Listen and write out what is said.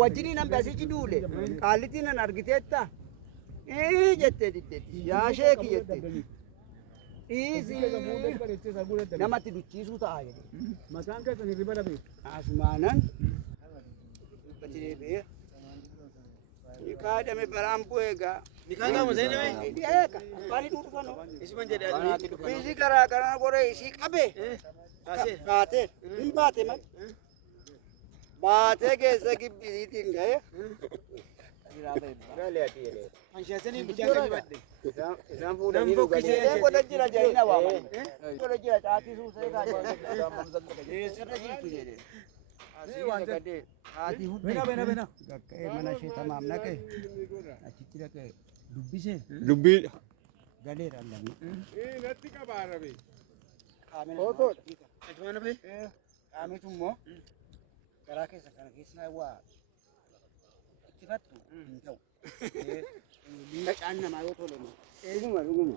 wajjini nam basichi duule qaallitti nan argiteetta jette diddetti yaa sheeki jette dhiisi namatti duchiisuu ta'a jedhe Maqaan keessan hirriba dhabee. asumaanan dubbatti deebi'ee kaadhame baraan bu'eegaa Nikaan qaama seenaa eeka abbaan dhufano isiman jedhee biisi garaa garaa godhe isii qabe baatee hin baate mal baatee keessa gibbisiitiin ga'e anshaasanii bichaa badde. isaan fuudhanii dhuganii godha jira jedhina waaman godha jira caatii suusee kaadhee sirra jirtu jedhee haati huddee Bena. gakka'ee mana ishee tamaam naqe achitti dhaqee dubbisee Dubbii galeera lamni Natti qabaarabe. Ajmaana bee. qaamitu immoo garaa keessa kana keessa waa itti fattu hin ta'u. Miidhaan namaa yoo tole dhuguma.